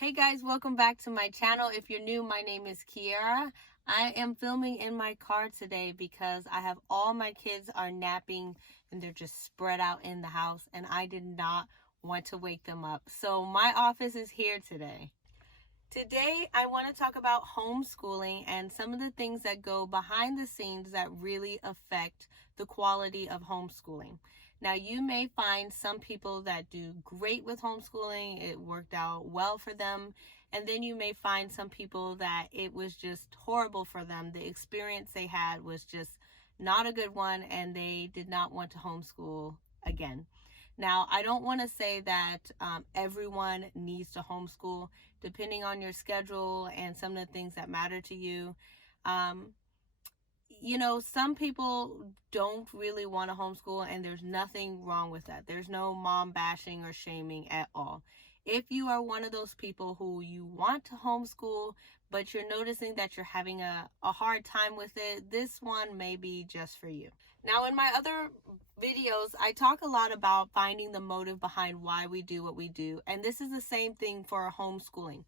Hey guys, welcome back to my channel. If you're new, my name is Kiara. I am filming in my car today because I have all my kids are napping and they're just spread out in the house and I did not want to wake them up. So my office is here today. Today, I want to talk about homeschooling and some of the things that go behind the scenes that really affect the quality of homeschooling. Now, you may find some people that do great with homeschooling, it worked out well for them, and then you may find some people that it was just horrible for them. The experience they had was just not a good one, and they did not want to homeschool again. Now, I don't want to say that everyone needs to homeschool, depending on your schedule and some of the things that matter to you. Some people don't really want to homeschool, and there's nothing wrong with that. There's no mom bashing or shaming at all. If you are one of those people who you want to homeschool, but you're noticing that you're having a hard time with it, this one may be just for you. Now, in my other videos, I talk a lot about finding the motive behind why we do what we do. And this is the same thing for homeschooling.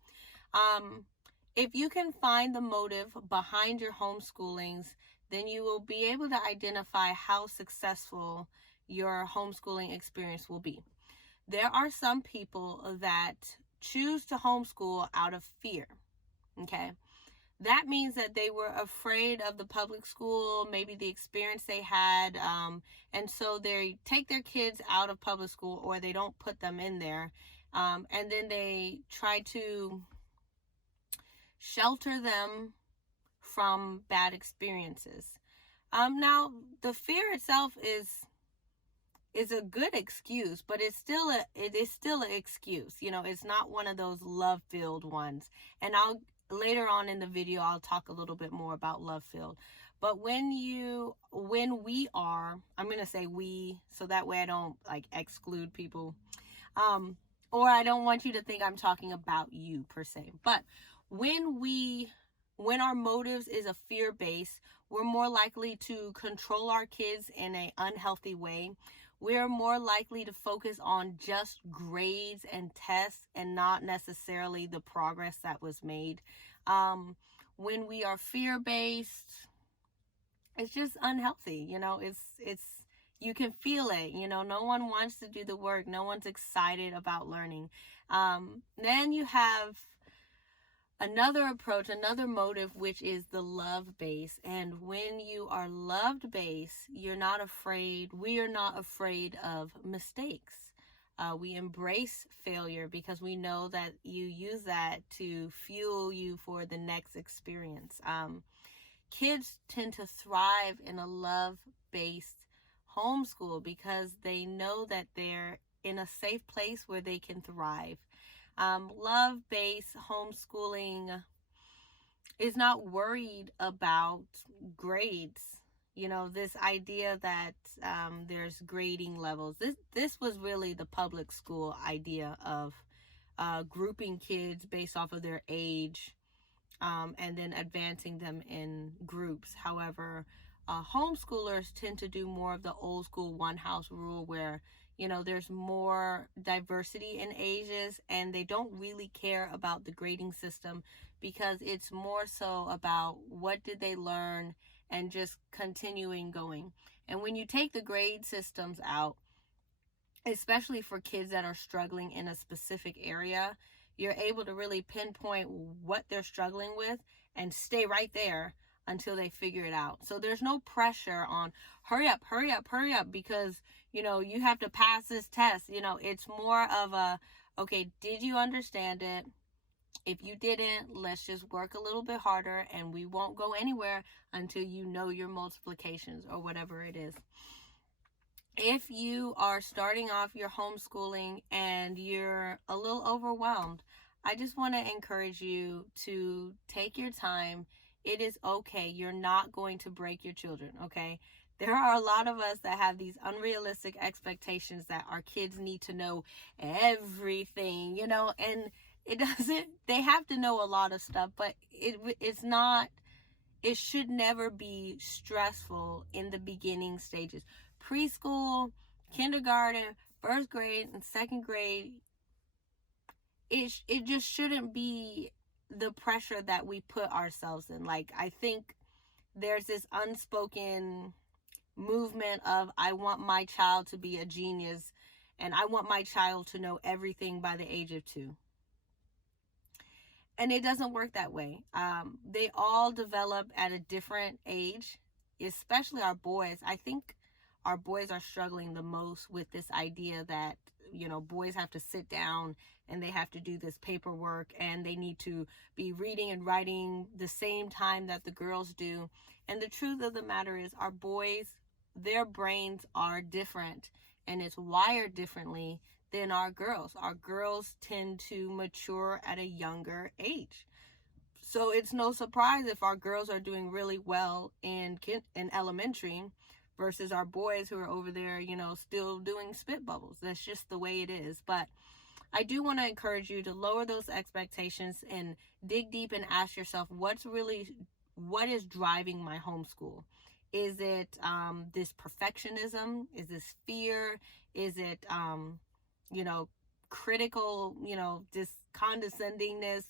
If you can find the motive behind your homeschoolings, then you will be able to identify how successful your homeschooling experience will be. There are some people that choose to homeschool out of fear, okay? That means that they were afraid of the public school, maybe the experience they had, and so they take their kids out of public school or they don't put them in there, and then they try to shelter them from bad experiences. Now, the fear itself is a good excuse, but it is still an excuse. It's not one of those love-filled ones. And later on in the video, I'll talk a little bit more about love-filled. But when we are, I'm going to say we, so that way I don't exclude people. Or I don't want you to think I'm talking about you per se. But when our motives is a fear base, we're more likely to control our kids in an unhealthy way. We're more likely to focus on just grades and tests and not necessarily the progress that was made. When we are fear-based, it's just unhealthy. It's you can feel it. No one wants to do the work. No one's excited about learning. Then you have another approach, another motive, which is the love base. And when you are loved base, you're not afraid. We are not afraid of mistakes. We embrace failure because we know that you use that to fuel you for the next experience. Kids tend to thrive in a love-based homeschool because they know that they're in a safe place where they can thrive. Love-based homeschooling is not worried about grades. This idea that there's grading levels. This was really the public school idea of grouping kids based off of their age and then advancing them in groups. However, homeschoolers tend to do more of the old school one house rule where there's more diversity in ages, and they don't really care about the grading system because it's more so about what did they learn and just continuing going. And when you take the grade systems out, especially for kids that are struggling in a specific area, you're able to really pinpoint what they're struggling with and stay right there until they figure it out. So there's no pressure on hurry up because you have to pass this test. It's more of a, okay, did you understand it? If you didn't, let's just work a little bit harder and we won't go anywhere until you know your multiplications or whatever it is. If you are starting off your homeschooling and you're a little overwhelmed, I just want to encourage you to take your time. It is okay. You're not going to break your children, okay? There are a lot of us that have these unrealistic expectations that our kids need to know everything, and they have to know a lot of stuff, but it should never be stressful in the beginning stages. Preschool, kindergarten, first grade, and second grade, it just shouldn't be the pressure that we put ourselves in. Like, I think there's this unspoken movement of, I want my child to be a genius and I want my child to know everything by the age of 2. And it doesn't work that way. They all develop at a different age, especially our boys. I think our boys are struggling the most with this idea that, boys have to sit down and they have to do this paperwork and they need to be reading and writing the same time that the girls do. And the truth of the matter is, our boys, their brains are different and it's wired differently than our girls. Our girls tend to mature at a younger age. So it's no surprise if our girls are doing really well in elementary versus our boys who are over there, still doing spit bubbles. That's just the way it is. But I do want to encourage you to lower those expectations and dig deep and ask yourself, what is driving my homeschool? Is it this perfectionism? Is this fear? Is it critical, this condescendingness?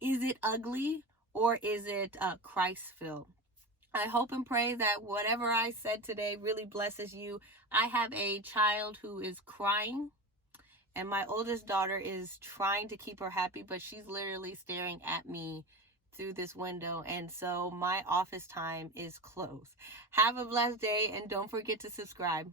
Is it ugly, or is it Christ filled? I hope and pray that whatever I said today really blesses you. I have a child who is crying, and my oldest daughter is trying to keep her happy, but she's literally staring at me through this window, and so my office time is closed. Have a blessed day, and don't forget to subscribe.